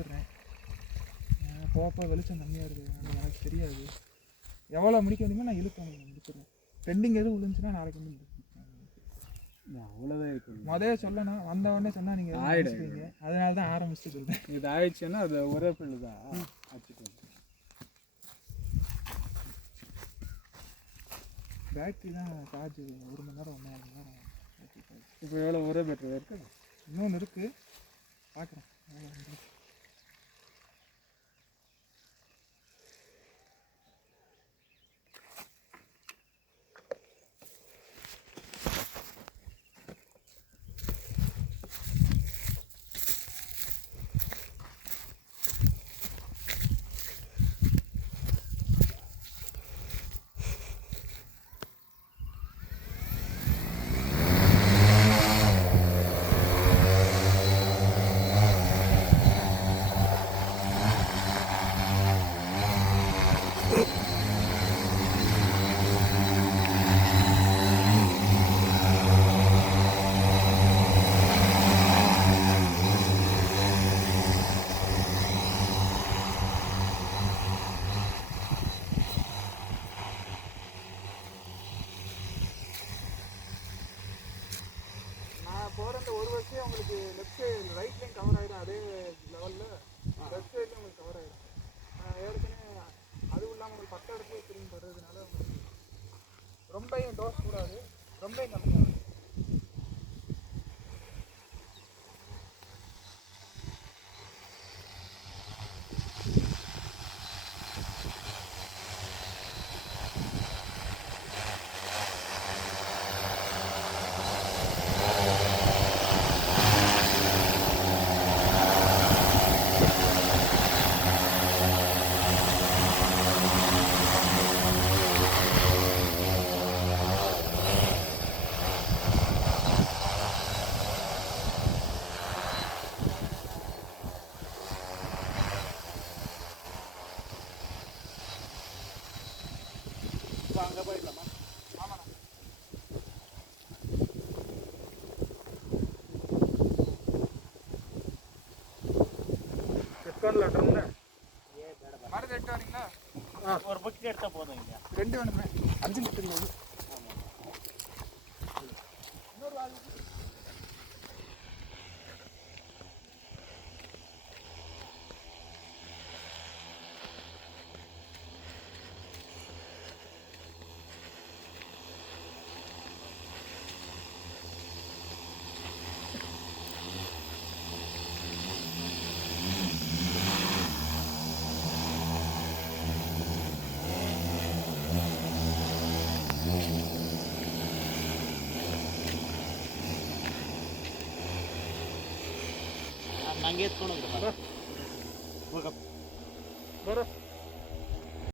முடிச்சிடுறேன். போக வெளிச்சம் கம்மியாக இருக்குது, எனக்கு தெரியாது. எவ்வளோ முடிக்க முடியுமோ நான் இழுப்பேன், முடிச்சிடுறேன். பெண்டிங் எதுவும் விழுந்துச்சுன்னா நாளைக்கு வந்து முடிச்சிடுறேன். அவ்வளோதான் இருக்கு. முதல்ல சொல்லணும், வந்த உடனே சொன்னால் நீங்கள் ஆயிடுவீங்க. அதனால தான் ஆரம்பிச்சுட்டு சொல்கிறேன். இது ஆயிடுச்சுன்னா அது ஒரே பில்லு தான் வச்சுட்டு பேட்ரி தான் சார்ஜ் 1 மணி நேரம் 1.5 மணி நேரம். இப்போ எவ்வளோ ஒரே பேட்டரி இருக்குது? இன்னொன்று இருக்குது, பார்க்குறேன். போகிற அந்த ஒரு வருஷம் உங்களுக்கு லெஃப்ட் சைடு ரைட்லேயும் கவர் ஆகிடும், அதே லெவலில் லெஃப்ட் சைட்லேயும் உங்களுக்கு கவர் ஆகிடும். ஏற்கனவே அதுவும் இல்லாமல் உங்களுக்கு 10 இடத்துல திரும்பி வர்றதுனால உங்களுக்கு ரொம்பையும் டோஸ் கூடாது, ரொம்பையும் கம்மியாகும். அங்கே போயிடலாமா? ஆமாண்ணா. டிஸ்கவுண்ட் லெட்டருங்க மருந்து 8 வரீங்களா? ஒரு பக்கெட் எடுத்தால் போதும் இல்லையா? 2 வேணுமே, 5 லிட்டர் இல்லை. இன்னொரு ஆள் ನಂಗೆ ಎತ್ಕೊಂಡು ಹೋಗ್ಬೇಕು ಬರೋ